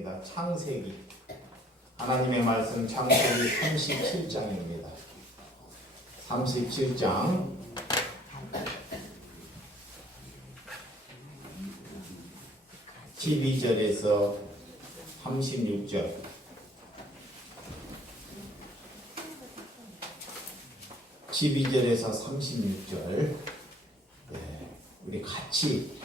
하겠습니다. 창세기. 하나님의 말씀 창세기 37장입니다. 37장 12절에서 36절. (12절에서) 36절. 우리 같이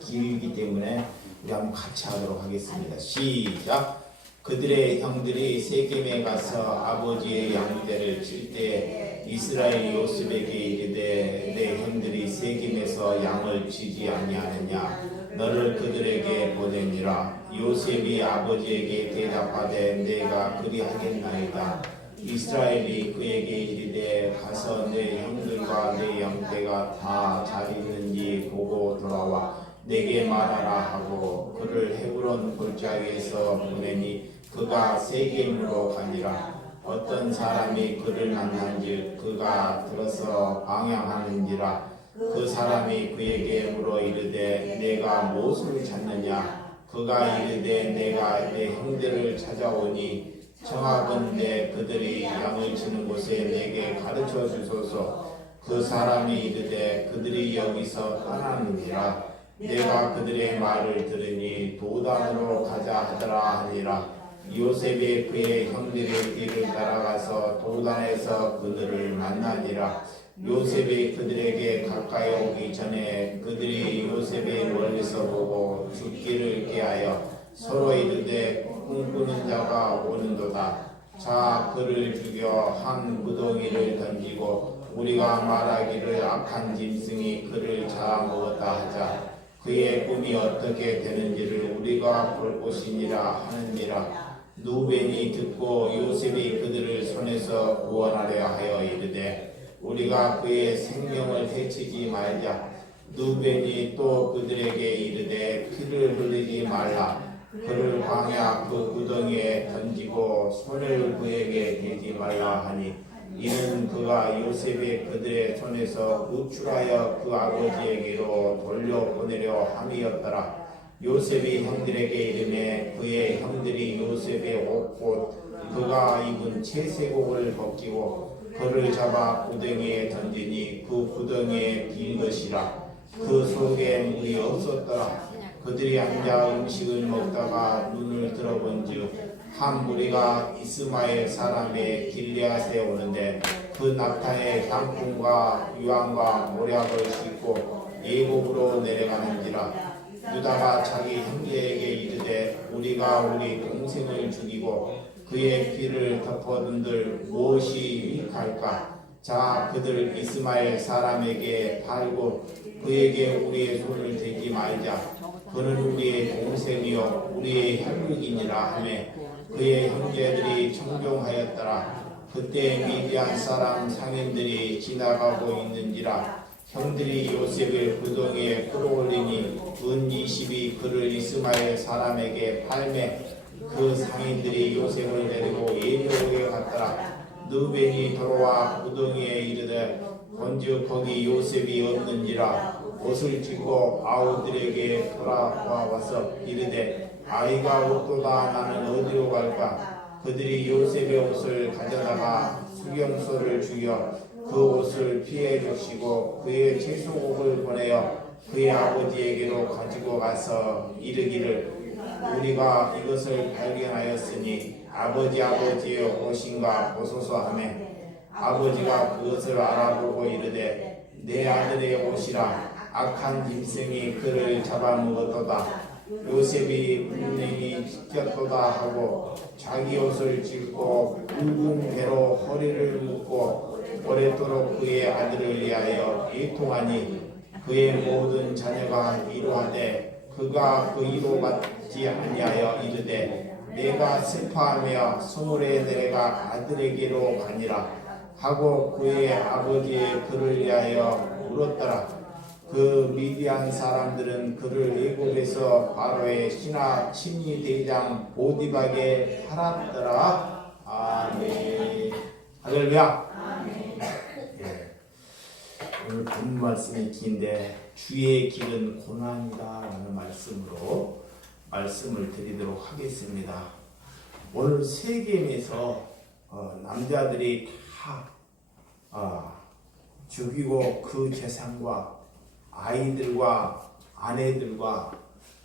기울이기 때문에 우리 한번 같이 하도록 하겠습니다. 시작. 그들의 형들이 세겜에 가서 아버지의 양떼를 칠 때 이스라엘 요셉에게 이르되 내 형들이 세겜에서 양을 치지 아니하느냐 너를 그들에게 보내니라. 요셉이 아버지에게 대답하되 내가 그리하겠나이다. 이스라엘이 그에게 이르되 가서 내 형들과 내 양떼가 다 잘 있는지 보고 돌아와 내게 말하라 하고 그를 헤브론 골짜기에서 보내니 그가 세겜으로 가니라. 어떤 사람이 그를 만난즉 그가 들어서 방향하는지라. 그 사람이 그에게 물어 이르되 내가 무엇을 찾느냐. 그가 이르되 내가 내 형들을 찾아오니 청하건대 그들이 양을 치는 곳에 내게 가르쳐 주소서. 그 사람이 이르되 그들이 여기서 떠나느니라. 내가 그들의 말을 들으니 도단으로 가자 하더라 하니라. 요셉이 그의 형들의 뒤를 따라가서 도단에서 그들을 만나니라. 요셉이 그들에게 가까이 오기 전에 그들이 요셉을 멀리서 보고 죽기를 깨하여 서로 이르되 꿈꾸는 자가 오는도다. 자 그를 죽여 한 구덩이를 던지고 우리가 말하기를 악한 짐승이 그를 잡아먹었다 하자. 그의 꿈이 어떻게 되는지를 우리가 볼 것이니라 하느니라. 누벤이 듣고 요셉이 그들을 손에서 구원하려 하여 이르되 우리가 그의 생명을 해치지 말자. 누벤이 또 그들에게 이르되 피를 흘리지 말라. 그를 광야 그 구덩이에 던지고 손을 그에게 대지 말라 하니 이는 그가 요셉이 그들의 손에서 구출하여 그 아버지에게로 돌려보내려 함이었더라. 요셉이 형들에게 이르매 그의 형들이 요셉의 옷곧 그가 입은 채색옷을 벗기고 그를 잡아 구덩이에 던지니 그 구덩이에 빈 것이라. 그 속에 물이 없었더라. 그들이 앉아 음식을 먹다가 눈을 들어본즉 한 무리가 이스마엘 사람의 길리앗에 오는데 그 낙타에 장풍과 유황과 모략을 싣고 애굽으로 내려가는지라. 유다가 자기 형제에게 이르되 우리가 우리 동생을 죽이고 그의 피를 덮어둔들 무엇이 유익할까. 자 그들 이스마엘 사람에게 팔고 그에게 우리의 손을 대지 말자. 그는 우리의 동생이요 우리의 혈육이니라 하매 그의 형제들이 청종하였더라. 그때 미디안 사람 상인들이 지나가고 있는지라. 형들이 요셉을 구덩이에 끌어올리니 은 20이 그를 이스마엘 사람에게 팔매 그 상인들이 요셉을 데리고 에돔에 갔더라. 누벤이 돌아와 구덩이에 이르되 본즉 거기 요셉이 없는지라. 옷을 찢고 아우들에게 돌아와 와서 이르되 아이가 없도다. 나는 어디로 갈까. 그들이 요셉의 옷을 가져다가 수경소를 죽여 그 옷을 피해 주시고 그의 채소곡을 보내어 그의 아버지에게로 가지고 가서 이르기를 우리가 이것을 발견하였으니 아버지의 옷인가 보소서 하며 아버지가 그것을 알아보고 이르되 내 아들의 옷이라. 악한 짐승이 그를 잡아먹었도다. 요셉이 분명히 지켰도다 하고 자기 옷을 찢고 굵은 배로 허리를 묶고 오랫도록 그의 아들을 위하여 애통하니 그의 모든 자녀가 이로하되 그가 그 이로 받지 아니하여 이르되 내가 슬퍼하며 스물에 내가 아들에게로 가니라 하고 그의 아버지의 그를 위하여 울었더라. 그 미디안 사람들은 그를 애굽에서 바로의 신하 친위 대장 보디박에 팔았더라. 아멘. 할렐루야. 아멘. 오늘 본 말씀이 긴데 주의 길은 고난이다 라는 말씀으로 말씀을 드리도록 하겠습니다. 오늘 세겜에서 남자들이 다 죽이고 그 재산과 아이들과 아내들과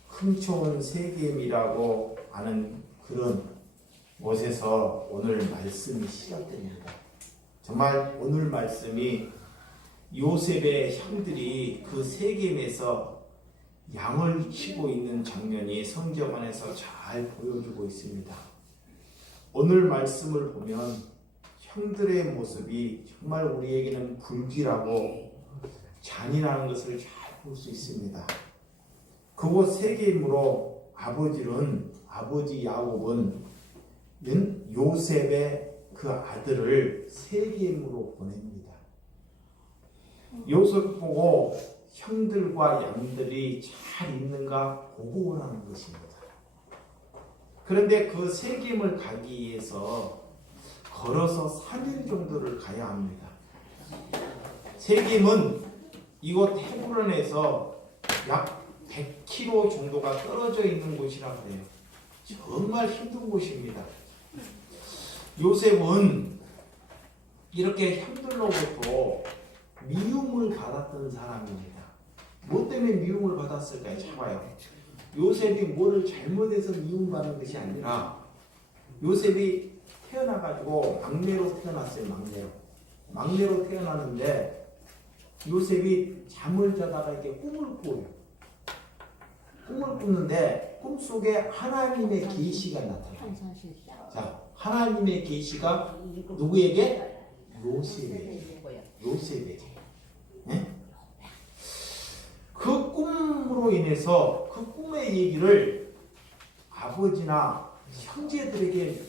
훔쳐온 세겜이라고 하는 그런 곳에서 오늘 말씀이 시작됩니다. 정말 오늘 말씀이 요셉의 형들이 그 세겜에서 양을 치고 있는 장면이 성경 안에서 잘 보여주고 있습니다. 오늘 말씀을 보면 형들의 모습이 정말 우리에게는 불길하고 잔인한 것을 잘 볼 수 있습니다. 그곳 세겜으로 아버지 야곱은 요셉의 그 아들을 세겜으로 보냅니다. 요셉 보고 형들과 양들이 잘 있는가 보고 오라는 것입니다. 그런데 그 세겜을 가기 위해서 걸어서 3일 정도를 가야 합니다. 세겜은 이곳 헤브론에서 약 100km 정도가 떨어져 있는 곳이라고 해요. 정말 힘든 곳입니다. 요셉은 이렇게 형들로부터 미움을 받았던 사람입니다. 뭐 때문에 미움을 받았을까요? 잘 봐요. 요셉이 뭐를 잘못해서 미움받는 것이 아니라 요셉이 태어나가지고 막내로 태어났어요. 막내로 태어났는데 요셉이 잠을 자다가 이렇게 꿈을 꿔요. 꿈을 꾸는데 꿈속에 하나님의 계시가 나타나요. 자, 하나님의 계시가 누구에게? 요셉에게. 네? 그 꿈으로 인해서 그 꿈의 얘기를 아버지나 형제들에게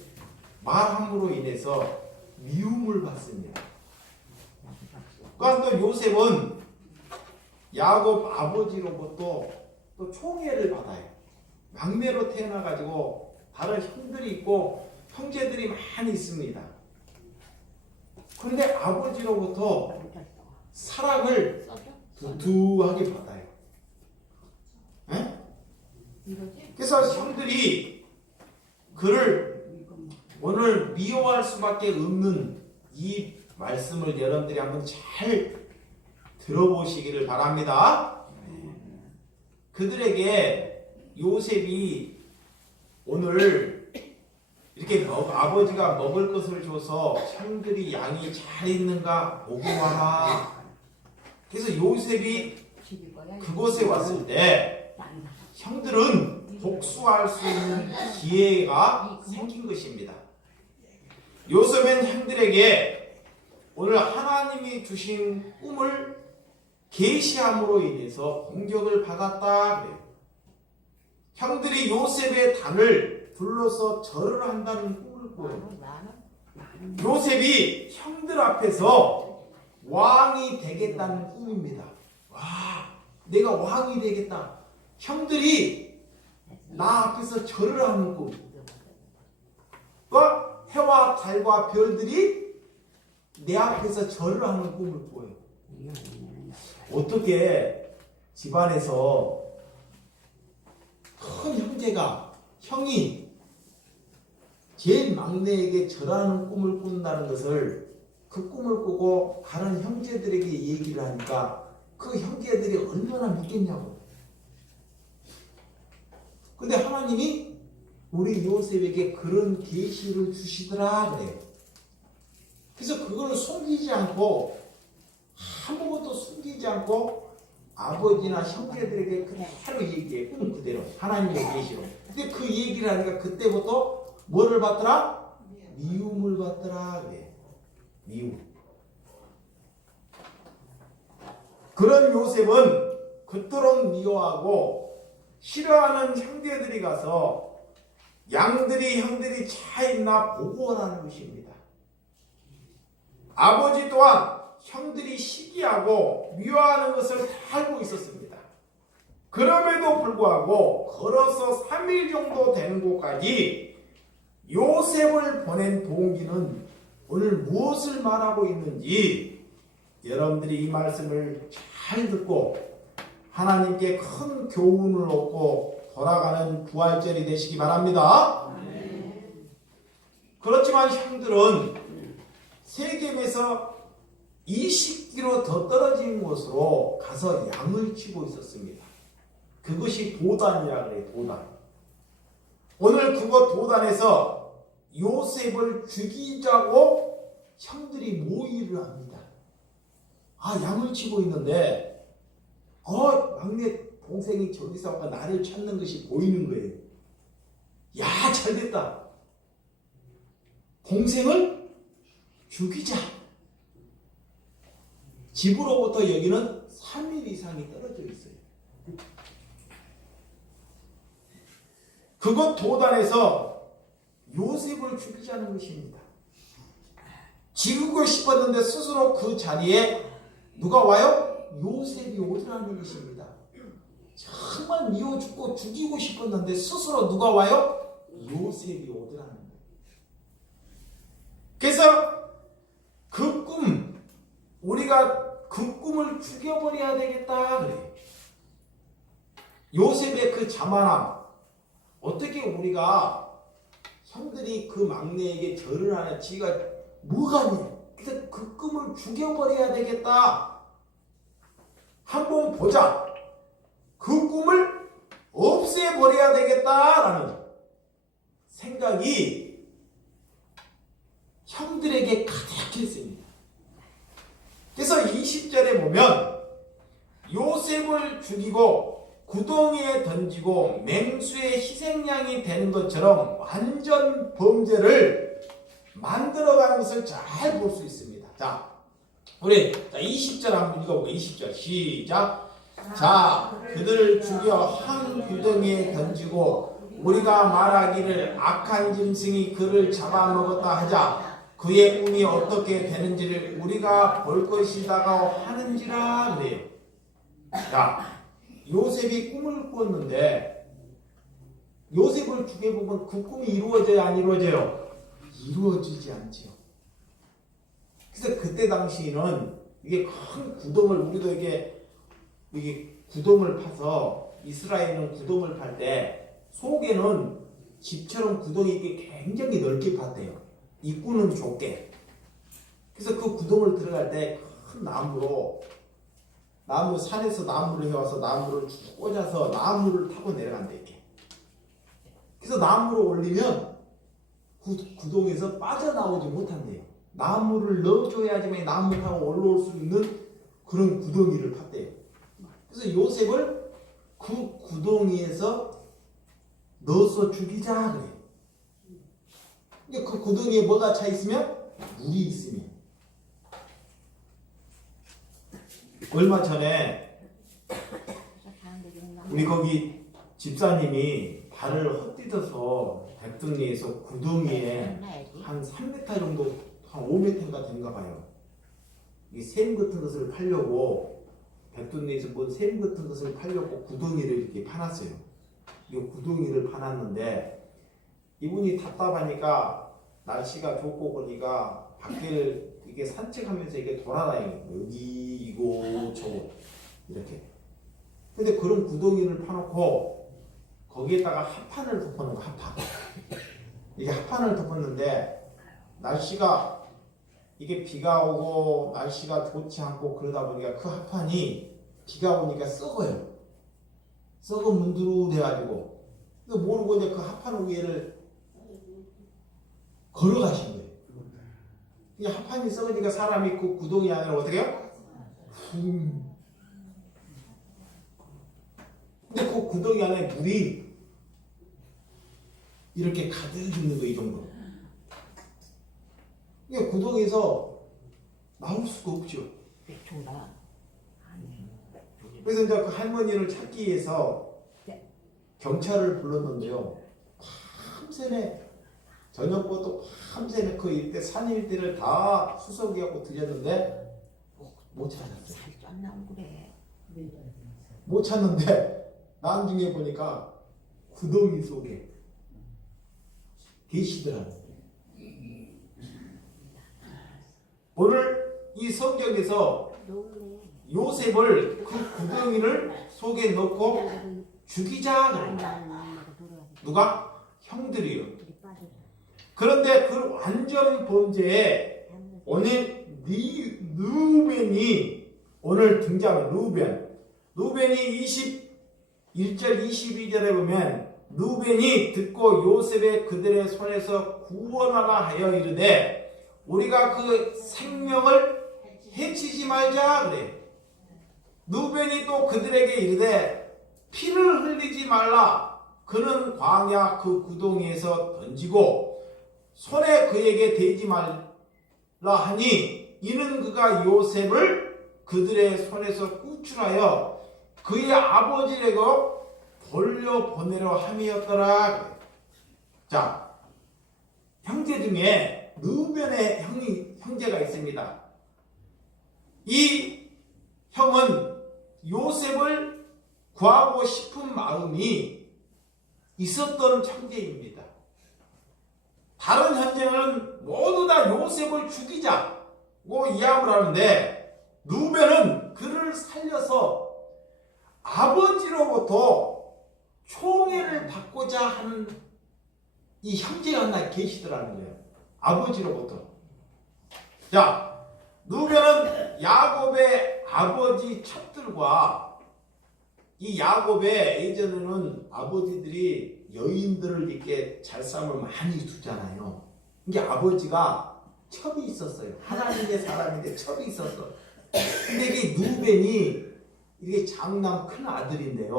말함으로 인해서 미움을 받습니다. 그러니까 또 요셉은 야곱 아버지로부터 또 총애를 받아요. 막내로 태어나가지고 다른 형들이 있고 형제들이 많이 있습니다. 그런데 아버지로부터 사랑을 두하게 받아요. 네? 그래서 형들이 그를 오늘 미워할 수밖에 없는 이 말씀을 여러분들이 한번 잘 들어보시기를 바랍니다. 그들에게 요셉이 오늘 이렇게 아버지가 먹을 것을 줘서 형들이 양이 잘 있는가 보고 와라. 그래서 요셉이 그곳에 왔을 때 형들은 복수할 수 있는 기회가 생긴 것입니다. 요셉은 형들에게 오늘 하나님이 주신 꿈을 계시함으로 인해서 공격을 받았다 그래요. 형들이 요셉의 단을 둘러서 절을 한다는 꿈을 꿔요. 요셉이 형들 앞에서 왕이 되겠다는 꿈입니다. 와, 내가 왕이 되겠다. 형들이 나 앞에서 절을 하는 꿈. 해와 달과 별들이 내 앞에서 절을 하는 꿈을 꿔요. 어떻게 집안에서 큰 형이 제일 막내에게 절하는 꿈을 꾼다는 것을 그 꿈을 꾸고 다른 형제들에게 얘기를 하니까 그 형제들이 얼마나 믿겠냐고. 근데 하나님이 우리 요셉에게 그런 계시를 주시더라 그래요. 그래서 그걸 숨기지 않고 아무것도 숨기지 않고 아버지나 형제들에게 그대로 얘기해. 꿈 그대로 하나님의 계시로. 근데 그 얘기를 하니까 그때부터 뭐를 받더라? 미움을 받더라 그래. 미움. 그런 요셉은 그토록 미워하고 싫어하는 형제들이 가서 형들이 차 있나 보고 오라는 것입니다. 아버지 또한 형들이 시기하고 미워하는 것을 다 알고 있었습니다. 그럼에도 불구하고 걸어서 3일 정도 되는 곳까지 요셉을 보낸 동기는 오늘 무엇을 말하고 있는지 여러분들이 이 말씀을 잘 듣고 하나님께 큰 교훈을 얻고 돌아가는 부활절이 되시기 바랍니다. 그렇지만 형들은 세겜에서 20km 더 떨어진 곳으로 가서 양을 치고 있었습니다. 그것이 도단이라 그래요. 도단. 오늘 그곳 도단에서 요셉을 죽이자고 형들이 모의를 합니다. 양을 치고 있는데 막내 동생이 저기서 나를 찾는 것이 보이는 거예요. 야, 잘됐다. 동생을 죽이자. 집으로부터 여기는 3일 이상이 떨어져 있어요. 그곳 도단에서 요셉을 죽이자는 것입니다. 죽이고 싶었는데 스스로 그 자리에 누가 와요? 요셉이 오더라는 것입니다. 정말 미워 죽고 죽이고 싶었는데 스스로 누가 와요? 요셉이 오더라는 거예요. 그래서 그 꿈, 우리가 그 꿈을 죽여버려야 되겠다 그래요. 요셉의 그 자만함, 어떻게 우리가 형들이 그 막내에게 절을 하냐, 지가 뭐가니? 그래서 그 꿈을 죽여버려야 되겠다. 한번 보자. 그 꿈을 없애버려야 되겠다라는 생각이 형들에게 가득했습니다. 그래서 20절에 보면 요셉을 죽이고 구덩이에 던지고 맹수의 희생양이 되는 것처럼 완전 범죄를 만들어가는 것을 잘 볼 수 있습니다. 자, 우리 20절 한번 읽어볼게요. 20절 시작. 자, 그들을 죽여 한 구덩이에 던지고 우리가 말하기를 악한 짐승이 그를 잡아먹었다 하자. 그의 꿈이 어떻게 되는지를 우리가 볼 것이다가 하는지라 그래요. 자, 요셉이 꿈을 꾸었는데 요셉을 죽여보면 그 꿈이 이루어져요, 안 이루어져요? 이루어지지 않죠. 그래서 그때 당시에는 이게 큰 구덩을, 우리도 이게 구덩을 파서, 이스라엘은 구덩을 팔 때 속에는 집처럼 구덩이 이게 굉장히 넓게 팠대요. 입구는 좁게. 그래서 그 구덩을 들어갈 때 큰 나무 산에서 나무를 해와서 나무를 쭉 꽂아서 나무를 타고 내려간다 이렇게. 그래서 나무를 올리면 구덩에서 빠져나오지 못한대요. 나무를 넣어줘야지만 나무 타고 올라올 수 있는 그런 구덩이를 팠대요. 그래서 요셉을 그 구덩이에서 넣어서 죽이자 그래요. 근데 그 구덩이에 뭐가 차 있으면? 물이 있으면. 얼마 전에 우리 거기 집사님이 발을 헛디뎌서 백등리에서 구덩이에 한 3m 정도, 한 5m인가 된가 봐요. 이 샘 같은 것을 팔려고, 백등리에서 뭔 샘 같은 것을 팔려고 구덩이를 이렇게 파놨어요. 이 구덩이를 파놨는데 이분이 답답하니까 날씨가 좋고 보니까 밖을 이게 산책하면서 이게 돌아다니는 거예요. 여기 이곳 저곳 이렇게. 근데 그런 구덩이를 파놓고 거기에다가 합판을 덮어놓은 거, 합판. 이게 합판을 덮었는데 날씨가 이게 비가 오고 날씨가 좋지 않고 그러다 보니까 그 합판이 비가 오니까 썩어요. 썩은 문드러돼가지고. 근데 모르고 이제 그 합판 위에를 걸어가신 거예요. 이 합판이 썩으니까 사람이 그 구덩이 안에 어떻게 해요? 근데 그 구덩이 안에 물이 이렇게 가득 있는 거, 이 정도. 이게 구덩이에서 나올 수가 없죠. 그래서 이제 그 할머니를 찾기 위해서 경찰을 불렀는데요. 밤새내, 저녁부터 밤새내 그 일대, 산 일대를 다 수석이하고 들렸는데 못 찾았어요. 못 찾는데 나중에 보니까 구덩이 속에 계시더라고요. 오늘 이 성경에서 요셉을 그 구덩이를 속에 넣고 죽이자 그런다. 누가? 형들이요. 그런데 그 완전 범죄에 오늘 르우벤이 오늘 등장한 르우벤이 21절 22절에 보면 르우벤이 듣고 요셉의 그들의 손에서 구원하라 하여 이르되 우리가 그 생명을 해치지 말자 그래. 르우벤이 또 그들에게 이르되 피를 흘리지 말라. 그는 광야 그 구덩이에서 던지고 손에 그에게 대지 말라 하니 이는 그가 요셉을 그들의 손에서 구출하여 그의 아버지에게 돌려보내려 함이었더라. 자, 형제 중에 르우벤의 형제가 있습니다. 이 형은 요셉을 구하고 싶은 마음이 있었던 형제입니다. 다른 형제는 모두 다 요셉을 죽이자고 이야기를 하는데 르우벤은 그를 살려서 아버지로부터 총애를 받고자 하는 이 형제가 하나 계시더라는 거예요. 아버지로부터. 자, 르우벤은 야곱의 아버지 첩들과 이 야곱의 예전에는 아버지들이 여인들을 이렇게 잘싸움을 많이 두잖아요. 이게 아버지가 첩이 있었어요. 하나님의 사람인데 첩이 있었어. 근데 이게 르우벤이 이게 장남 큰 아들인데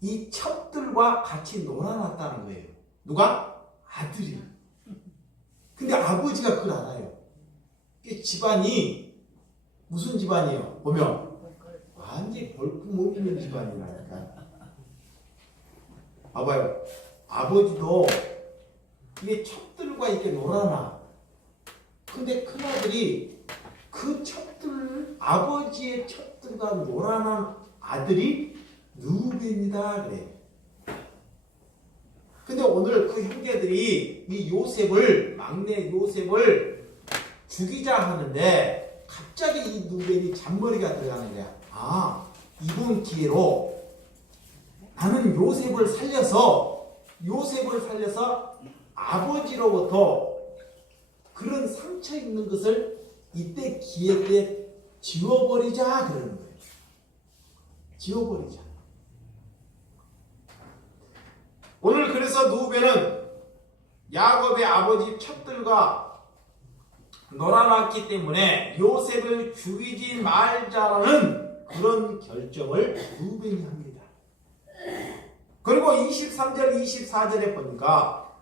이 첩들과 같이 놀아놨다는 거예요. 누가? 아들이. 근데 아버지가 그걸 알아요. 이게 집안이 무슨 집안이에요? 보면 완전히 볼품 없는 집안이라니까. 봐봐요. 아버지도 이게 첩들과 이렇게 놀아놔. 근데 큰아들이 그 첩들, 아버지의 첩들과 놀아난 아들이 르우벤이다 그래. 근데 오늘 그 형제들이 이 요셉을, 막내 요셉을 죽이자 하는데 갑자기 이 르우벤이 잔머리가 들어가는 거야. 아, 이번 기회로 나는 요셉을 살려서 아버지로부터 그런 상처 있는 것을 이때 기회 때 지워버리자 그러는 거예요. 지워버리자. 오늘 그래서 르우벤은 야곱의 아버지 첩들과 놀아놨기 때문에 요셉을 죽이지 말자라는 그런 결정을 르우벤이 합니다. 그리고 23절 24절에 보니까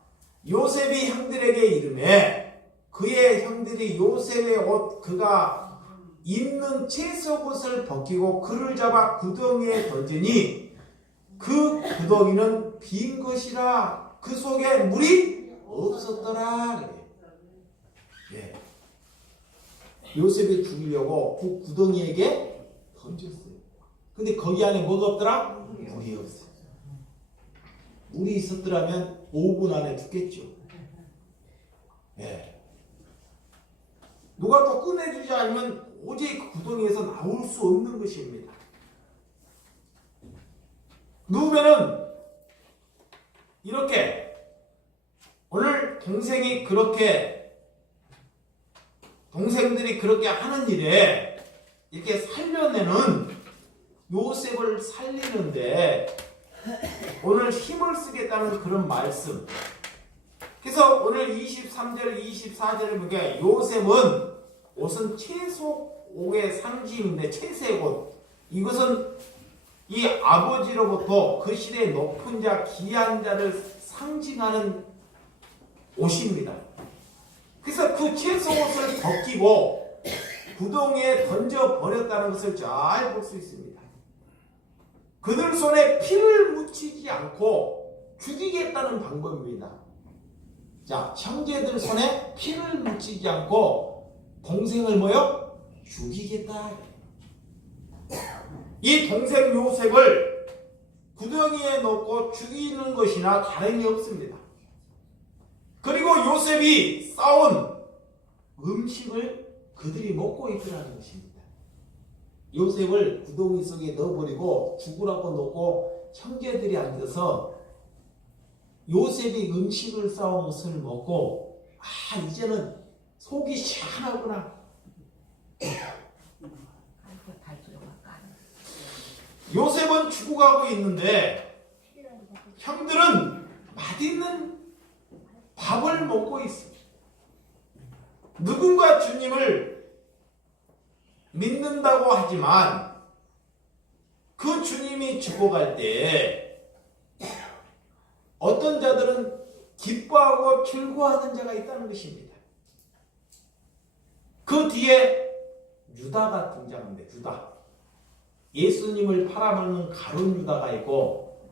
요셉이 형들에게 이르매 그의 형들이 요셉의 옷 그가 입는 채속옷을 벗기고 그를 잡아 구덩이에 던지니 그 구덩이는 빈 것이라 그 속에 물이 없었더라. 네. 요셉이 죽이려고 그 구덩이에게 던졌어요. 근데 거기 안에 뭐가 없더라? 물이 없어요. 물이 있었더라면 5분 안에 죽겠죠. 네. 누가 또 꺼내주지 않으면 오직 그 구덩이에서 나올 수 없는 것입니다. 르우벤은 이렇게 오늘 동생들이 그렇게 하는 일에 이렇게 살려내는 요셉을 살리는데 오늘 힘을 쓰겠다는 그런 말씀. 그래서 오늘 23절 24절을 보니까 요셉은 옷은 채속옷의 상징인데 채색옷. 이것은 이 아버지로부터 그 시대의 높은 자 귀한 자를 상징하는 옷입니다. 그래서 그 채속옷을 벗기고 구덩이에 던져버렸다는 것을 잘 볼 수 있습니다. 그들 손에 피를 묻히지 않고 죽이겠다는 방법입니다. 자, 형제들 손에 피를 묻히지 않고 동생을 뭐요? 죽이겠다. 이 동생 요셉을 구덩이에 넣고 죽이는 것이나 다름이 없습니다. 그리고 요셉이 싸온 음식을 그들이 먹고 있더라는 것입니다. 요셉을 구덩이 속에 넣어버리고 죽으라고 놓고 형제들이 앉아서 요셉이 음식을 싸온 것을 먹고 이제는 속이 시원하구나. 요셉은 죽어가고 있는데 형들은 맛있는 밥을 먹고 있습니다. 누군가 주님을 믿는다고 하지만 그 주님이 죽어갈 때 어떤 자들은 기뻐하고 즐거워하는 자가 있다는 것입니다. 그 뒤에 유다가 등장합니다. 유다. 예수님을 팔아먹는 가룟 유다가 있고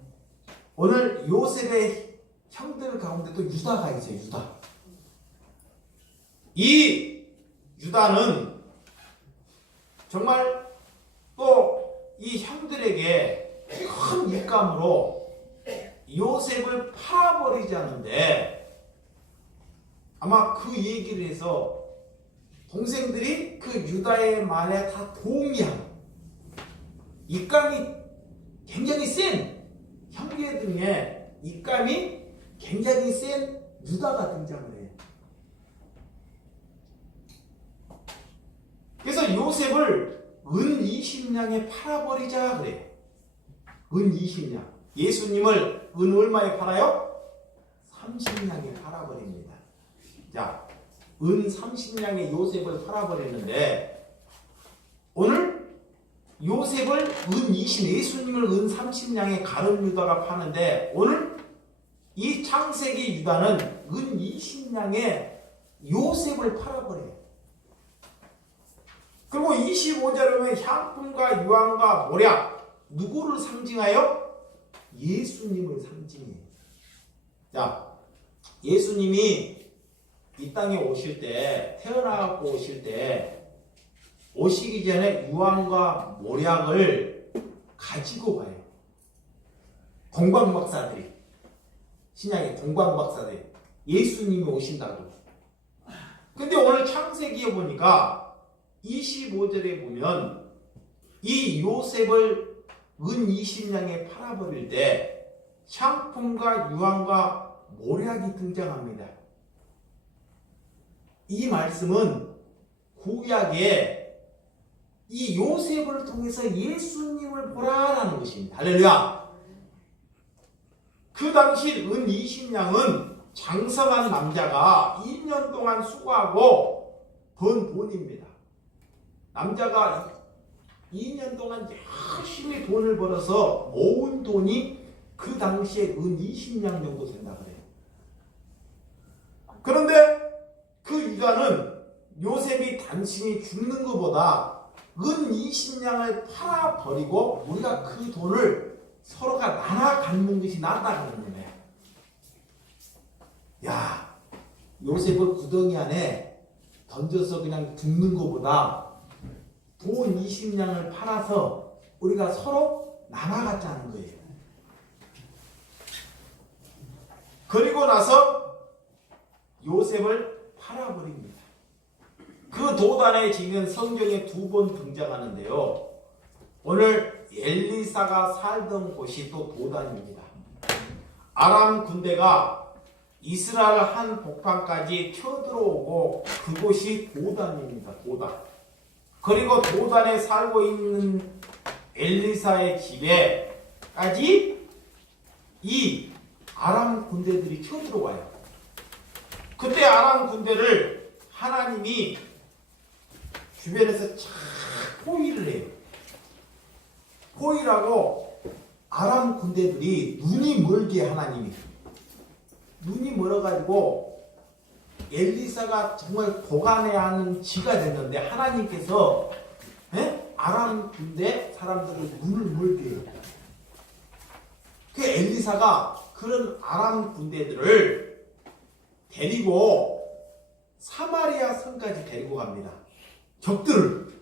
오늘 요셉의 형들 가운데도 유다가 있어요. 유다. 이 유다는 정말 또 이 형들에게 큰 입감으로 요셉을 팔아버리자는데 아마 그 얘기를 해서 동생들이 그 유다의 말에 다 동의한 입감이 굉장히 센 형제 중에 입감이 굉장히 센 유다가 등장을 해요. 그래서 요셉을 은 20냥에 팔아버리자 그래요. 은 20냥. 예수님을 은 얼마에 팔아요? 30냥에 팔아버립니다. 자, 은 30냥에 요셉을 팔아버렸는데 오늘 요셉을 은 20, 예수님을 은 30냥에 가룟 유다가 파는데 오늘 이 창세기 유다는 은 20냥에 요셉을 팔아버려요. 그리고 25절에 보면 향품과 유황과 모략 누구를 상징하여? 예수님을 상징해요. 자, 예수님이 이 땅에 오실 때 태어나고 오실 때 오시기 전에 유황과 모략을 가지고 가요. 동방박사들이 신약의 동방박사들이 예수님이 오신다고. 근데 오늘 창세기에 보니까 25절에 보면 이 요셉을 은 20냥에 팔아버릴 때 향품과 유황과 모략이 등장합니다. 이 말씀은 구약에 이 요셉을 통해서 예수님을 보라라는 것입니다. 할렐루야. 그 당시 은 20냥은 장성한 남자가 2년 동안 수고하고 번 돈입니다. 남자가 2년 동안 열심히 돈을 벌어서 모은 돈이 그 당시에 은 20냥 정도 된다 그래요. 그런데 그 유다는 요셉이 단순히 죽는 것보다 은 20냥을 팔아버리고 우리가 그 돈을 서로가 나눠 갖는 것이 낫다 그러는 거예요. 야, 요셉을 구덩이 안에 던져서 그냥 죽는 것보다 돈 20냥을 팔아서 우리가 서로 나눠 갖자는 거예요. 그리고 나서 요셉을 팔아버립니다. 그 도단에 지금 성경에 2번 등장하는데요. 오늘 엘리사가 살던 곳이 또 도단입니다. 아람 군대가 이스라엘 한 복판까지 쳐들어오고 그곳이 도단입니다. 도단. 그리고 도단에 살고 있는 엘리사의 집에까지 이 아람 군대들이 쳐들어와요. 그때 아람 군대를 하나님이 주변에서 참 포위를 해요. 포위라고 아람 군대들이 눈이 멀게 하나님이 눈이 멀어가지고 엘리사가 정말 고간해야 하는 지가 됐는데 하나님께서 아람 군대 사람들을 눈을 멀게 해요. 그 엘리사가 그런 아람 군대들을 데리고 사마리아 성까지 데리고 갑니다. 적들을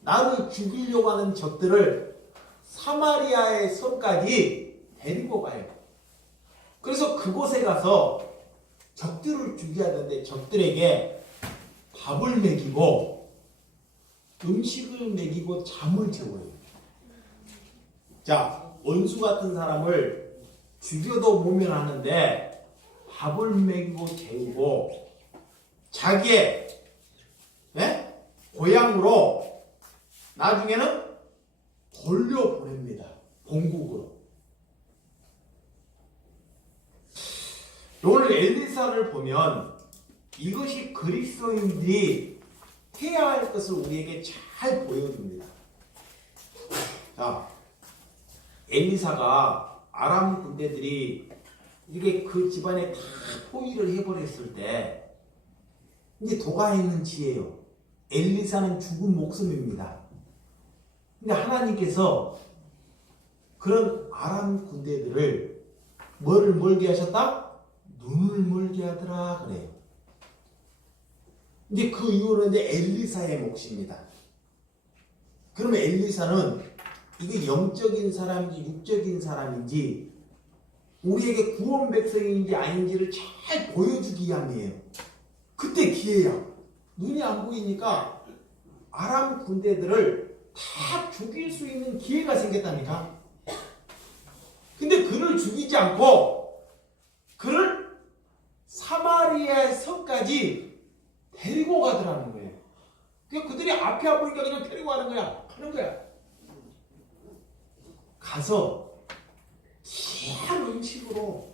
나를 죽이려고 하는 적들을 사마리아의 성까지 데리고 가요. 그래서 그곳에 가서 적들을 죽여야 하는데 적들에게 밥을 먹이고 음식을 먹이고 잠을 재워요. 자, 원수 같은 사람을 죽여도 모면하는데 밥을 먹이고 재우고 자기의 고향으로 나중에는 돌려보냅니다. 본국으로. 오늘 엘리사를 보면 이것이 그리스도인들이 해야 할 것을 우리에게 잘 보여줍니다. 자, 엘리사가 아람 군대들이 이게 그 집안에 다 포위를 해버렸을 때 이제 도가 있는 지혜요. 엘리사는 죽은 목숨입니다. 근데 하나님께서 그런 아람 군대들을 뭐를 멀게 하셨다? 눈을 멀게 하더라 그래요. 이제 그 이후로는 이제 엘리사의 몫입니다. 그러면 엘리사는 이게 영적인 사람인지 육적인 사람인지 우리에게 구원 백성인지 아닌지를 잘 보여주기 위함이에요. 그때 기회야. 눈이 안 보이니까 아람 군대들을 다 죽일 수 있는 기회가 생겼다니까. 근데 그를 죽이지 않고 그를 사마리아 성까지 데리고 가더라는 거예요. 그러니까 그들이 앞이 안 보니까 그냥 데리고 가는 거야. 가서 귀한 음식으로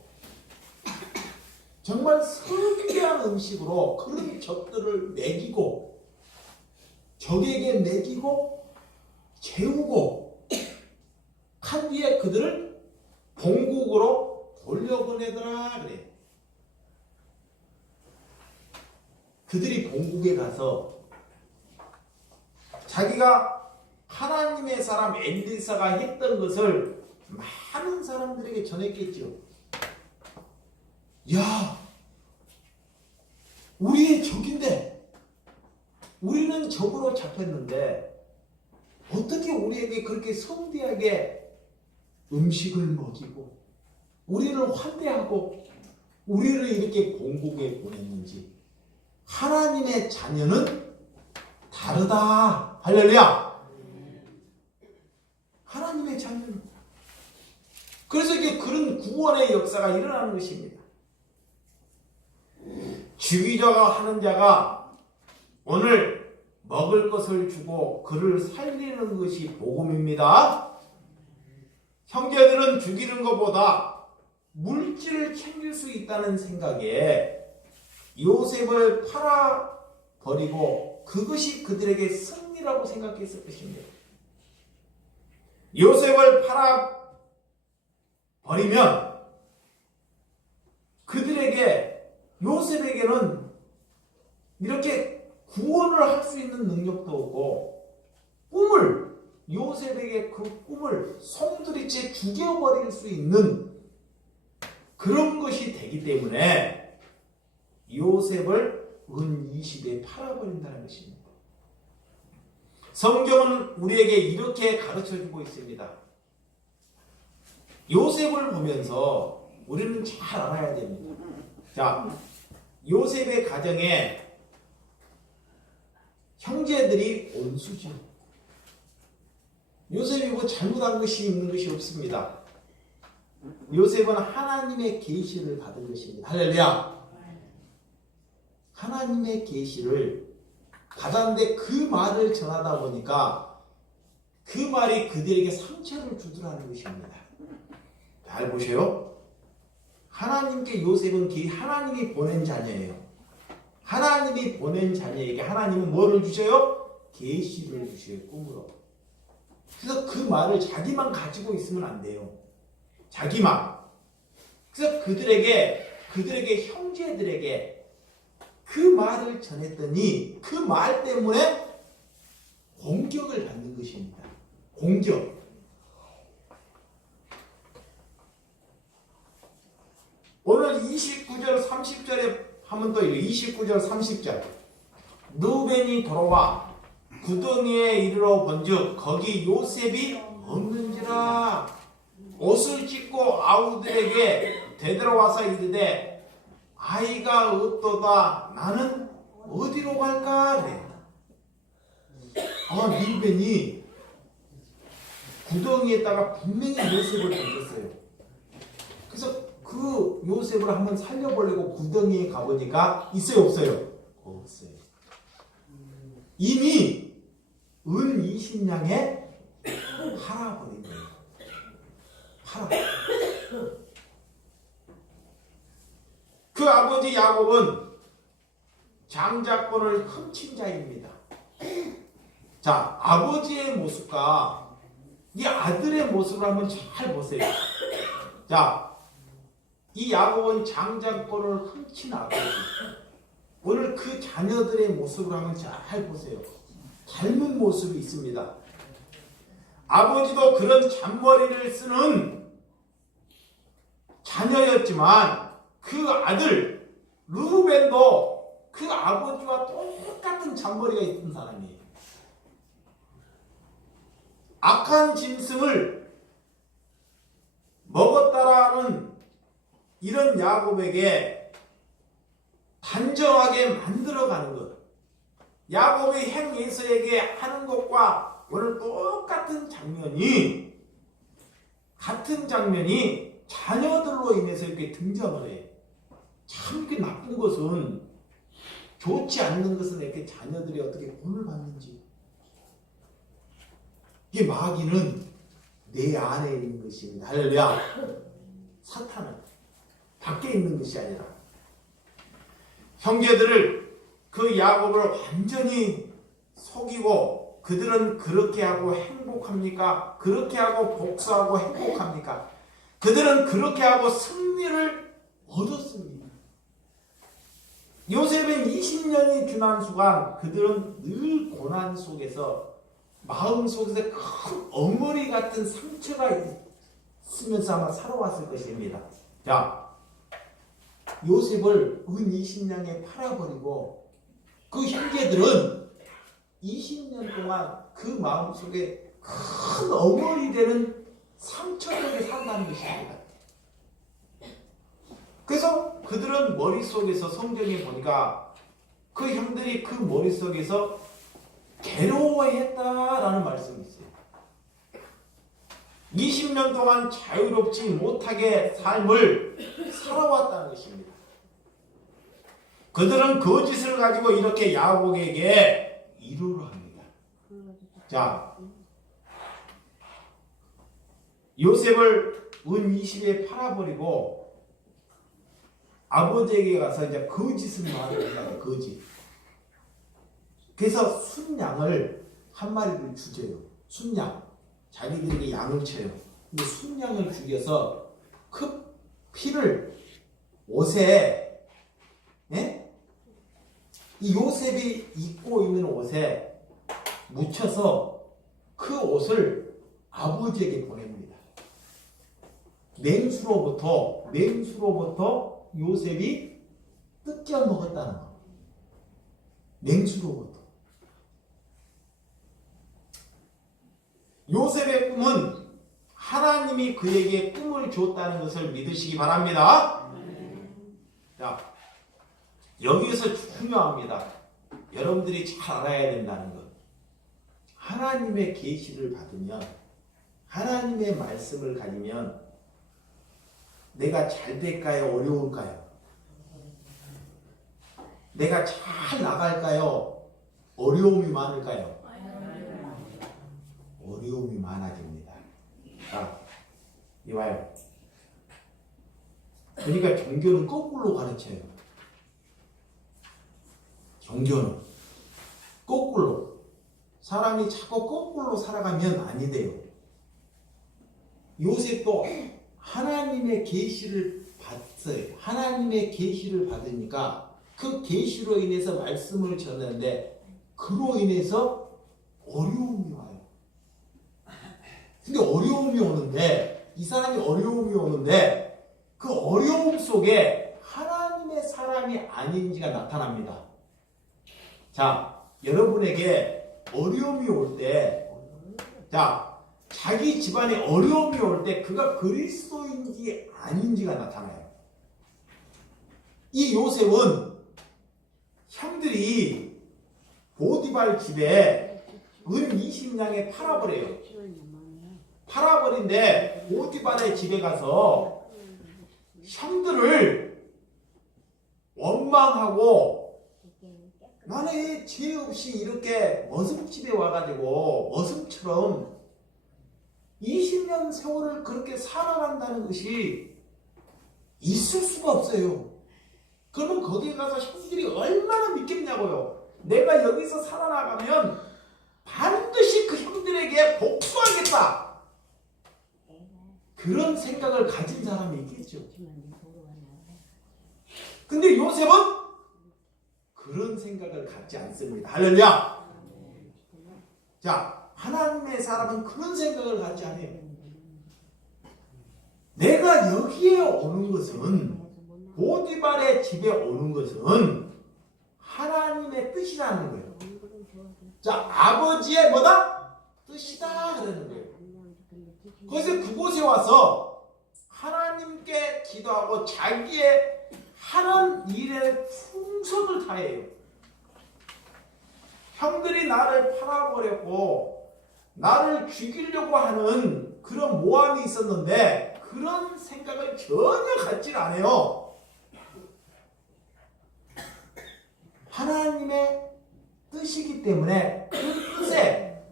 정말 성귀한 음식으로 그런 적들을 먹이고 적에게 먹이고 재우고 한 뒤에 그들을 본국으로 돌려보내더라 그래. 그들이 본국에 가서 자기가 하나님의 사람 엘리사가 했던 것을 많은 사람들에게 전했겠죠. 야, 우리의 적인데 우리는 적으로 잡혔는데 어떻게 우리에게 그렇게 성대하게 음식을 먹이고 우리를 환대하고 우리를 이렇게 본국에 보냈는지. 하나님의 자녀는 다르다. 할렐루야. 하나님의 자녀는. 그래서 이게 그런 구원의 역사가 일어나는 것입니다. 주기자가 하는 자가 오늘 먹을 것을 주고 그를 살리는 것이 복음입니다. 형제들은 죽이는 것보다 물질을 챙길 수 있다는 생각에 요셉을 팔아버리고 그것이 그들에게 승리라고 생각했을 것입니다. 요셉을 팔아버리면 그들에게 요셉에게는 이렇게 구원을 할 수 있는 능력도 없고 요셉에게 그 꿈을 송두리째 죽여버릴 수 있는 그런 것이 되기 때문에 요셉을 은 20에 팔아버린다는 것입니다. 성경은 우리에게 이렇게 가르쳐주고 있습니다. 요셉을 보면서 우리는 잘 알아야 됩니다. 자, 요셉의 가정에 형제들이 원수죠. 요셉이 뭐 잘못한 것이 있는 것이 없습니다. 요셉은 하나님의 계시를 받은 것입니다. 할렐루야. 하나님의 계시를 받았는데 그 말을 전하다 보니까 그 말이 그들에게 상처를 주더라는 것입니다. 잘 보세요. 하나님께 요셉은 하나님이 보낸 자녀예요. 하나님이 보낸 자녀에게 하나님은 뭐를 주셔요? 계시를 주셔요. 꿈으로. 그래서 그 말을 자기만 가지고 있으면 안 돼요. 자기만. 그래서 그들에게 형제들에게 그 말을 전했더니 그 말 때문에 공격을 받는 것입니다. 공격. 오늘 29절 30절에 하면 또 29절 30절 르우벤이 돌아와 구덩이에 이르러 본즉 거기 요셉이 없는지라. 옷을 찢고 아우들에게 되돌아와서 이르되 아이가 없도다. 나는 어디로 갈까? 그래. 르벤이 구덩이에다가 분명히 요셉을 던졌어요. 그래서 그 요셉을 한번 살려보려고 구덩이에 가보니까 있어요, 없어요? 없어요. 이미 은 20냥에 팔아버린 거예요. 그 아버지 야곱은 장자권을 훔친 자입니다. 자, 아버지의 모습과 이 아들의 모습을 한번 잘 보세요. 자, 이 야곱은 장자권을 훔친 아버지. 오늘 그 자녀들의 모습을 한번 잘 보세요. 닮은 모습이 있습니다. 아버지도 그런 잔머리를 쓰는 자녀였지만 그 아들 르우벤도 그 아버지와 똑같은 잔머리가 있던 사람이에요. 악한 짐승을 먹었다라는 이런 야곱에게 단정하게 만들어가는 것, 야곱의 형 에서에게 하는 것과 오늘 똑같은 장면이, 같은 장면이 자녀들로 인해서 이렇게 등장을 해요. 참 이렇게 나쁜 것은, 좋지 않는 것은 이렇게 자녀들이 어떻게 본을 받는지. 이게 마귀는 내 안에 있는 것입니다. 할렐루야. 사탄은 밖에 있는 것이 아니라. 형제들을, 그 야곱을 완전히 속이고 그들은 그렇게 하고 행복합니까? 그렇게 하고 복수하고 행복합니까? 그들은 그렇게 하고 승리를 얻었습니다. 요셉은 20년이 지난 순간 그들은 늘 고난 속에서, 마음 속에서 큰 엉머리 같은 상처가 있으면서 아마 살아왔을 것입니다. 자, 요셉을 은 20냥에 팔아버리고 그 형제들은 20년 동안 그 마음 속에 큰 엉머리 되는 상처 속에 산다는 것입니다. 그래서 그들은 머릿속에서, 성경에 보니까 그 형들이 그 머릿속에서 괴로워했다라는 말씀이 있어요. 20년 동안 자유롭지 못하게 삶을 살아왔다는 것입니다. 그들은 거짓을 가지고 이렇게 야곱에게 위로를 합니다. 자, 요셉을 은 20에 팔아버리고 아버지에게 가서 이제 거짓을 말하는 거예요. 거짓. 그래서 순양을 한 마리를 죽여요. 순양. 자기들에게 양을 쳐요. 근데 순양을 죽여서 그 피를 옷에, 예? 이 요셉이 입고 있는 옷에 묻혀서 그 옷을 아버지에게 보냅니다. 맹수로부터 요셉이 뜯겨 먹었다는 거. 맹수로부터. 요셉의 꿈은 하나님이 그에게 꿈을 줬다는 것을 믿으시기 바랍니다. 자, 여기에서 중요합니다. 여러분들이 잘 알아야 된다는 것. 하나님의 계시를 받으면, 하나님의 말씀을 가지면 내가 잘 될까요? 어려울까요? 내가 잘 나갈까요? 어려움이 많을까요? 어려움이 많아집니다. 자, 이봐요. 그러니까 종교는 거꾸로 가르쳐요. 종교는 거꾸로. 사람이 자꾸 거꾸로 살아가면 아니 돼요. 요셉도 하나님의 계시를 받았어요. 하나님의 계시를 받으니까 그 계시로 인해서 말씀을 전하는데 그로 인해서 어려움이 와요. 근데 어려움이 오는데, 이 사람이 어려움이 오는데 그 어려움 속에 하나님의 사람이 아닌지가 나타납니다. 자, 여러분에게 어려움이 올 때, 자, 자기 집안에 어려움이 올 때 그가 그리스도인지 아닌지가 나타나요. 이 요셉은 형들이 보디발 집에 은 20냥에 팔아버려요. 팔아버린데 보디발의 집에 가서 형들을 원망하고 나는 죄 없이 이렇게 머슴집에 와가지고 머슴처럼 20년 세월을 그렇게 살아간다는 것이 있을 수가 없어요. 그러면 거기에 가서 형들이 얼마나 믿겠냐고요. 내가 여기서 살아나가면 반드시 그 형들에게 복수하겠다. 그런 생각을 가진 사람이 있겠죠. 근데 요셉은 그런 생각을 갖지 않습니다. 할렐루야. 자, 하나님의 사람은 그런 생각을 갖지 않아요. 내가 여기에 오는 것은, 보디발의 집에 오는 것은 하나님의 뜻이라는 거예요. 자, 아버지의 뭐다? 뜻이다 그러는 거예요. 그래서 그곳에 와서 하나님께 기도하고 자기의 하는 일에 충성을 다해요. 형들이 나를 팔아버렸고 나를 죽이려고 하는 그런 모함이 있었는데 그런 생각을 전혀 갖지 않아요. 하나님의 뜻이기 때문에 그 뜻에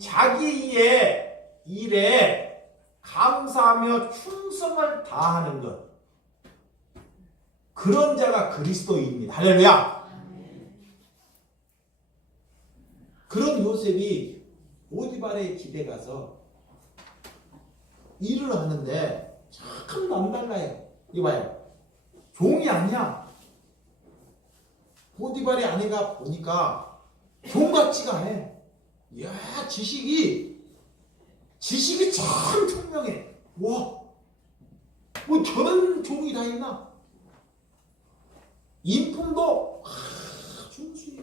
자기의 일에 감사하며 충성을 다하는 것, 그런 자가 그리스도입니다. 할렐루야. 그런 요셉이 보디발의 집에 가서 일을 하는데 참 남달라요. 이봐요, 종이 아니야. 보디발의 아내가 보니까 종 같지가 않아. 이야, 지식이 참 총명해. 와, 뭐 저런 종이 다 있나? 인품도 순수해.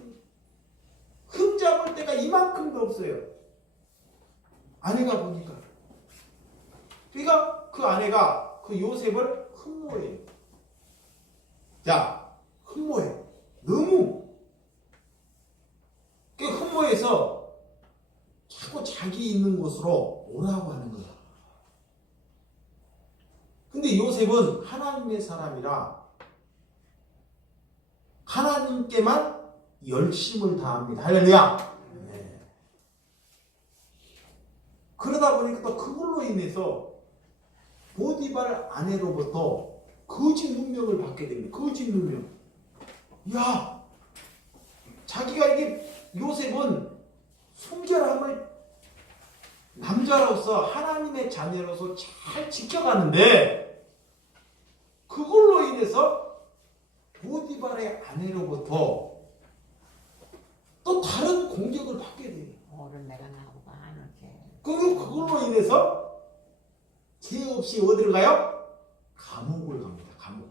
흠잡을 데가 이만큼도 없어요. 아내가 보니까. 그러니까 그 아내가 그 요셉을 흠모해요. 자, 흠모해. 너무 그 흠모해서 자꾸 자기 있는 곳으로 오라고 하는 거야. 근데 요셉은 하나님의 사람이라 하나님께만 열심을 다합니다. 할렐루야. 네. 그러다 보니까 또 그걸로 인해서 보디발 아내로부터 거짓 누명을 받게 됩니다. 거짓 누명. 야, 자기가 이게 요셉은 순결함을 남자로서 하나님의 자녀로서 잘 지켜가는데 그걸로 인해서 보디발의 아내로부터 또 다른 공격을 받게 돼요. 오늘 내가 나보고 안 올게. 그걸로 인해서 죄 없이 어디를 가요? 감옥을 갑니다. 감옥.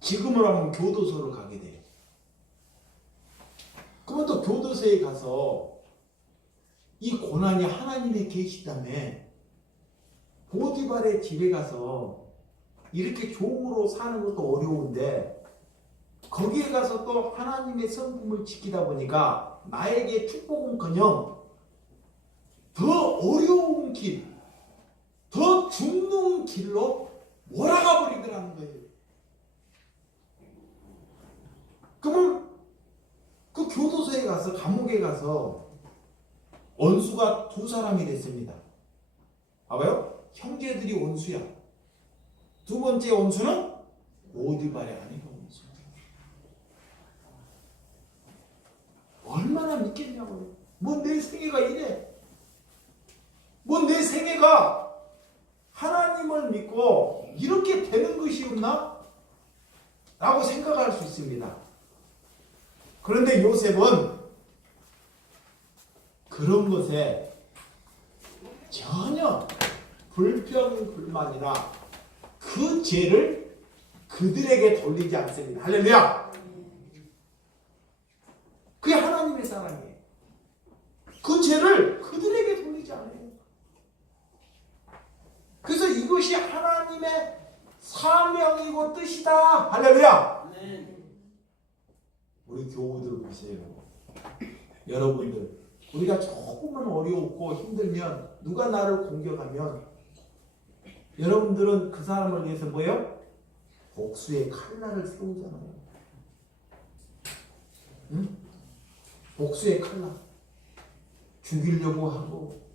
지금으로 하면 교도소를 가게 돼요. 그러면 또 교도소에 가서 이 고난이 하나님의 계시다며 보디발의 집에 가서 이렇게 종으로 사는 것도 어려운데 거기에 가서 또 하나님의 성품을 지키다 보니까 나에게 축복은커녕 더 어려운 길, 더 죽는 길로 몰아가 버리더라는 거예요. 그러면 그 교도소에 가서, 감옥에 가서 원수가 두 사람이 됐습니다. 봐봐요. 형제들이 원수야. 두 번째 원수는 보디발의 아내가 원수. 얼마나 믿겠냐고요. 뭐 내 생애가 이래. 뭐 내 생애가 하나님을 믿고 이렇게 되는 것이 없나? 라고 생각할 수 있습니다. 그런데 요셉은 그런 것에 전혀 불평불만이나 그 죄를 그들에게 돌리지 않습니다. 할렐루야! 그게 하나님의 사랑이에요. 그 죄를 그들에게 돌리지 않아요. 그래서 이것이 하나님의 사명이고 뜻이다. 할렐루야! 우리 교우들 보세요. 여러분들 우리가 조금만 어려웠고 힘들면 누가 나를 공격하면 여러분들은 그 사람을 위해서 뭐예요? 복수의 칼날을 세우잖아요. 응? 복수의 칼날 죽이려고 하고